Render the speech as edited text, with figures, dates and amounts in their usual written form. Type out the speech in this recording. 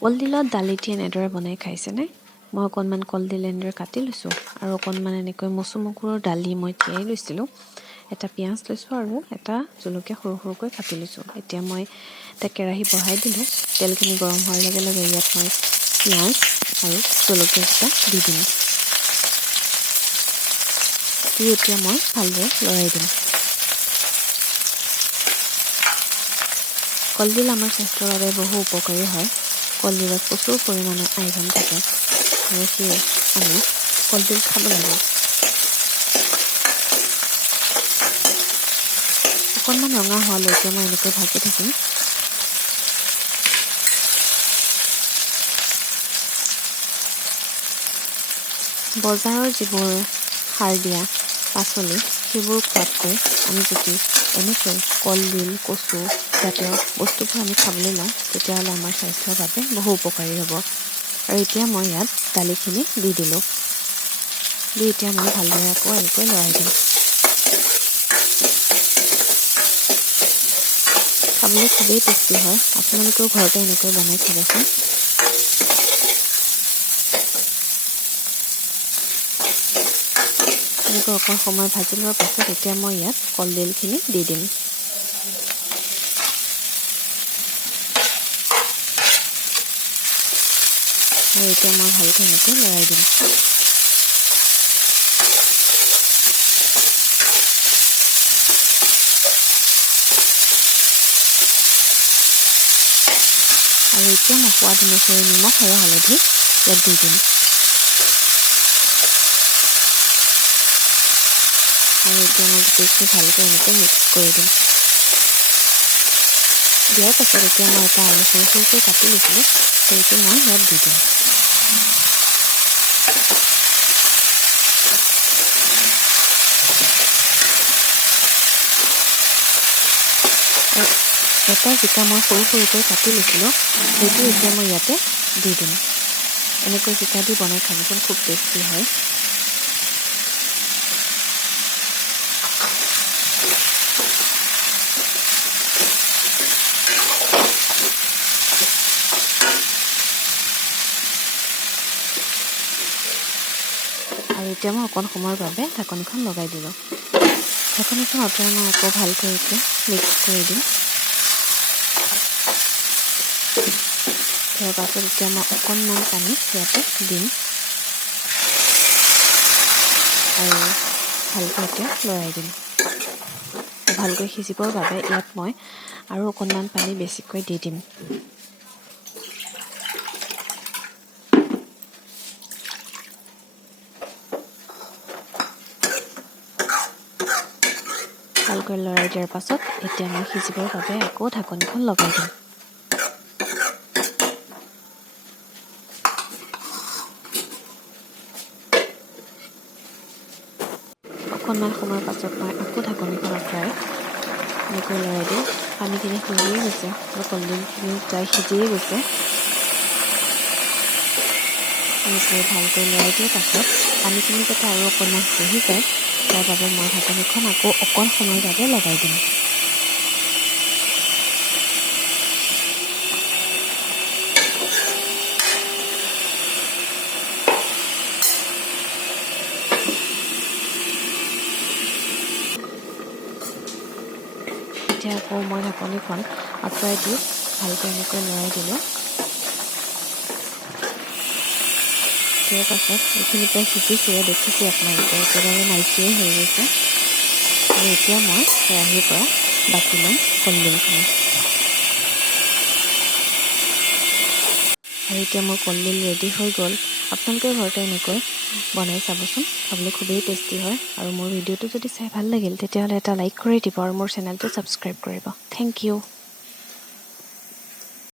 কলডিলত দালিটি এনেদৰে বনাই খাইছেনে? মই অকণমান কলডিল এনেদৰে কাটি লৈছোঁ আৰু অকণমান এনেকৈ মচু মগুৰৰ দালি মই তিয়াই লৈছিলোঁ। এটা পিঁয়াজ লৈছোঁ আৰু এটা জলকীয়া সৰু সৰুকৈ কাটি লৈছোঁ। এতিয়া মই এটা কেৰাহী বহাই দিলোঁ। তেলখিনি গৰম হোৱাৰ লগে লগে ইয়াত মই পিঁয়াজ আৰু জলকীয়াকেইটা দি দিম। দি এতিয়া মই ভালদৰে লৰাই দিম। কলডিল আমাৰ স্বাস্থ্যৰ বাবে বহু উপকাৰী হয়। কলডিলত প্ৰচুৰ পৰিমাণৰ আইৰণ থাকে আৰু সেয়ে আমি কলডিল খাব লাগে। অকণমান ৰঙা হোৱালৈকে মই এনেকৈ ভাজি থাকিম। বজাৰৰ যিবোৰ সাৰ দিয়া পাচলি সেইবোৰ খোৱাতকৈ আমি যদি এনেকৈ কলডিল, কচু জাতীয় বস্তুবোৰ আমি খাবলৈ লওঁ তেতিয়াহ'লে আমাৰ স্বাস্থ্যৰ বাবে বহু উপকাৰী হ'ব। আৰু এতিয়া মই ইয়াত দালিখিনি দি দিলোঁ। দি এতিয়া মই ভালদৰে আকৌ এনেকৈ লৰাই দিম। খাবলৈ খুবেই টেষ্টি হয়। আপোনালোকেও ঘৰতে এনেকৈ বনাই খাবচোন। এনেকৈ অকণ সময় ভাজি লোৱাৰ পাছত এতিয়া মই ইয়াত কলডিলখিনি দি দিম। আৰু এতিয়া মই ভালকৈ এনেকৈ লৰাই দিম। আৰু এতিয়া মই সোৱাদ অনুসৰি নিমখ আৰু হালধি ইয়াত দি দিম। আৰু এতিয়া মই গোটেইখিনি ভালকৈ এনেকৈ মিক্স কৰি দিম। দিয়াৰ পাছত এতিয়া মই এটা আলু সৰু সৰুকৈ কাটি লৈছিলোঁ, সেইটো মই ইয়াত দি দিম। আৰু এটা জিকা মই সৰু সৰুকৈ কাটি লৈছিলোঁ, সেইটো এতিয়া মই ইয়াতে দি দিম। এনেকৈ জিকা দি বনাই খাবচোন, খুব টেষ্টি হয়। আৰু এতিয়া মই অকণ সময়ৰ বাবে ঢাকনিখন লগাই দিলোঁ। ঢাকনিখন আঁতৰাই মই আকৌ ভালকৈ এতিয়া মিক্স কৰি দিম। তাৰ পাছত এতিয়া মই অকণমান পানী ইয়াতে দিম আৰু ভালকৈ এতিয়া লৰাই দিম। ভালকৈ সিজিবৰ বাবে ইয়াত মই আৰু অকণমান পানী বেছিকৈ দি দিম। ভালকৈ লৰাই দিয়াৰ পাছত এতিয়া মই সিজিবৰ বাবে আকৌ ঢাকনিখন লগাই দিম। অকণমান সময়ৰ পাছত মই আকৌ ঢাকনিখন আঁতৰাই এনেকৈ লৰাই দিম। পানীখিনি শুহিয়ে গৈছে আৰু কলডিলখিনি প্ৰায় সিজিয়ে গৈছে। এনেকৈ ভালকৈ লৰাই দিয়াৰ পাছত পানীখিনি যাতে আৰু অকণমান শুহি যায় তাৰ বাবে মই ঢাকনিখন আকৌ অকণ সময়ৰ বাবে লগাই দিম। এতিয়া আকৌ মই ঢাকনিখন আঁতৰাই দি ভালকৈ এনেকৈ লৰাই দিলোঁ। দিয়াৰ পাছত এইখিনি প্ৰায় সিজিছে, দেখিছে আপোনালোকে একেবাৰে নাইকিয়াই হৈ গৈছে। আৰু এতিয়া মই কেৰাহীৰ পৰা বাকি ল'ম কলডিলখিনি। আৰু এতিয়া মোৰ কলডিল ৰেডি হৈ গ'ল। আপোনালোকে ঘৰতে এনেকৈ বনাই চাবচোন, খাবলৈ খুবেই টেষ্টি হয়। আৰু মোৰ ভিডিঅ'টো যদি চাই ভাল লাগিল তেতিয়াহ'লে এটা লাইক কৰি দিব আৰু মোৰ চেনেলটো ছাবস্ক্ৰাইব কৰিব। Thank U.